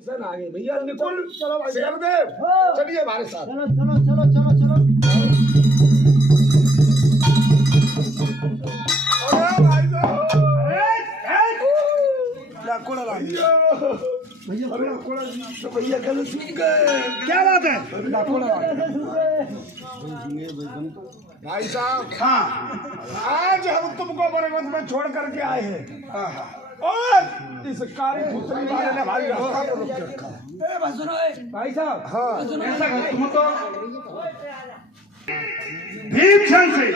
आगे भैया निकुल चलो भाई चलिए हमारे साथ। चलो चलो चलो चलो चलो अरे भाई तो भैया कल सुन गए। क्या बात है? भाई साहब हाँ आज हम तुमको बरगद में छोड़ करके आए हैं और इस कारी पुत्री वाले ने हमारी रास्ता पर रोक के रखा है। भाई साहब, हाँ ऐसा कर तुम तो भीमसेन से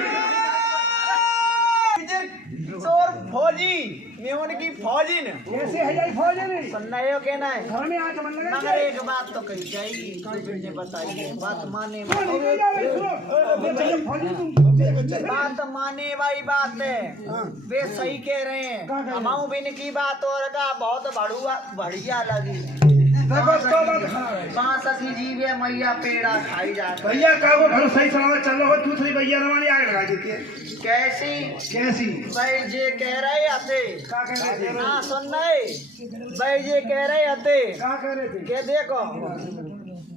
चोर फौजी मेवन की फौजी ने कैसे है जाई फौज ने सन्नायो कहना है घर में आज मन लगा मगर एक बात तो कही जाएगी तो ने बताइए बात माने बात माने वाली बात है वे सही कह रहे हैं हमाऊ बिन की बात और का बहुत बढ़िया लगी देखो तो बात बांस की जीवे मैया पेड़ा खाई जाती भैया का वो घर सही सलामत चल रहा हो दूसरी भैया रवानी आग लगा देती है कैसी कैसी भाई जे कह रहे आते का कह रहे थे ना सुन नहीं भाई जे कह रहे आते का कह रहे थे के देखो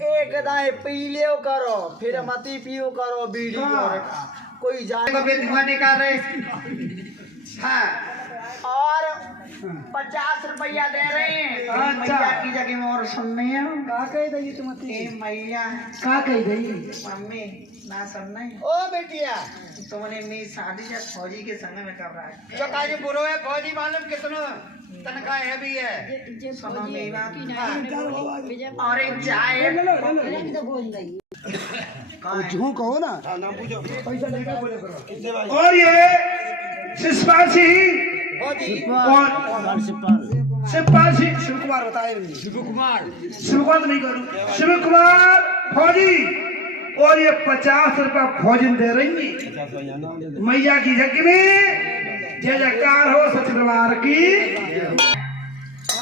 एक दाए पी लियो करो फिर मती पियो करो बीड़ी और कोई जाए दीवाने कर रहे हाँ और 50 रुपया दे रहे हैं अच्छा। मैया की जगह में और सुनने हैं का कह दई तुम मैया का कह दई मम्मी ना सुनना है ओ बेटिया तुमने मेरी शादी जब फौजी के संग में कर रहा है जो काजी बुरो है फौजी मालूम कितना तनख्वाह है भी है सुनो मेरी बात और एक चाय झूठ कहो ना नाम पूछो पैसा लेकर बोले करो। और ये शिवपाल सिंह फौजी और शिवपाल सिंह शिव कुमार बताए शिव कुमार शिव कुमार तो नहीं करूं शिव कुमार फौजी और ये 50 रुपया भोजन दे रही है मैया की यज्ञ में जय जयकार हो सच दरबार की।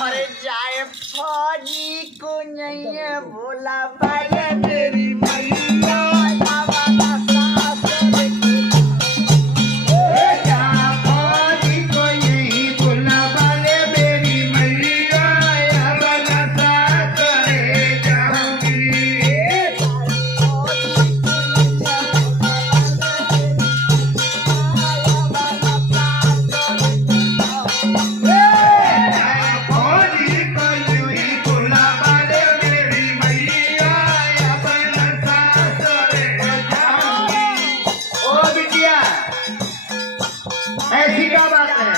अरे जाए फौजी को नहीं है भोला पाए मेरी मैया ऐसी क्या बात है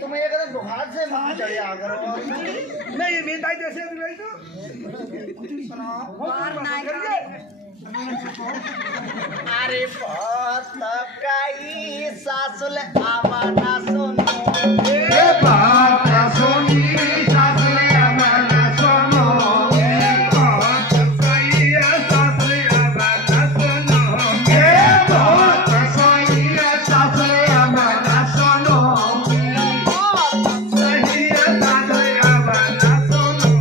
तुम्हें अगर बुखार से मार चढ़े अगर नहीं मेरा जैसे तो सुनो अरे बहुत कई सासुल आवाना सुनो ये बात सुनी सासरे अमना सुनो ये बात सही है सासरे अमना सुनो ये बात सही है सासरे अमना सुनो सही है सासरे अमना सुनो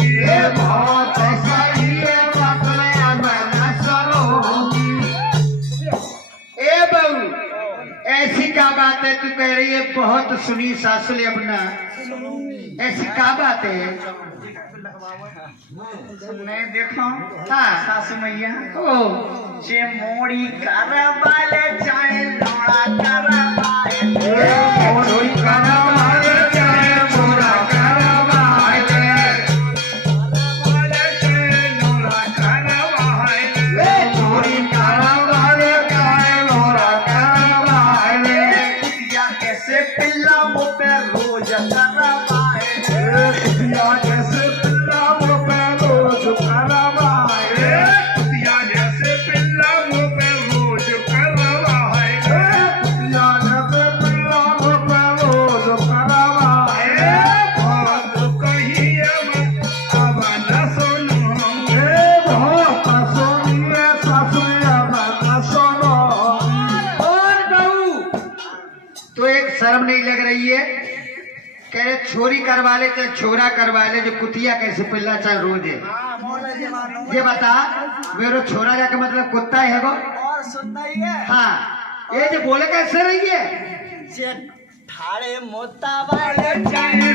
ये बात सही है सासरे अमना सुनो ए बहू ऐसी क्या बात है तू कह रही है बहुत सुनी सासुले अपना ऐसी क्या बात है मैं देखो हाँ सासू मैया ओ जे मोड़ी करवाले चाहे लोड़ा करवाए मोड़ी करवाले चाहे मोड़ा करवाले लोड़ा करवाले मोड़ी करवाले चाहे मोड़ा करवाले या कैसे पिल्ला वो पे रोज करवाए या जैसे पिल्ला वो पे रोज करवाए या जैसे पिल्ला वो पे रोज करवाए या जैसे पिल्ला वो पे रोज करवाए बहुत कही अब न सुनो बहुत सुनिए सासुया न सुनो और बहू तो एक शर्म नहीं लग रही है कह रहे छोरी करवा ले चाहे छोरा करवा ले जो कुतिया कैसे पिल्ला चाहे रोज है ये बता मेरे छोरा का मतलब कुत्ता है वो और सुनना ही है हाँ ये जो बोले कैसे रही है जे ठाड़े मोता वाले चाहे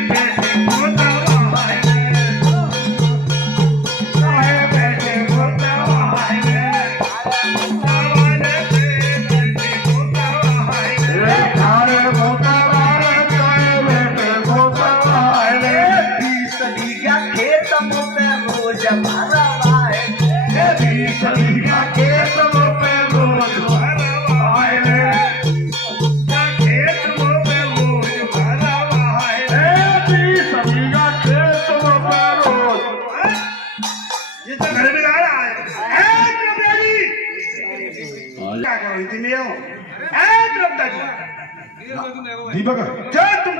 खेत मुँह पे रोज भरवाए घर में आ रहा है क्या करो इतने हो दीपक जो तुम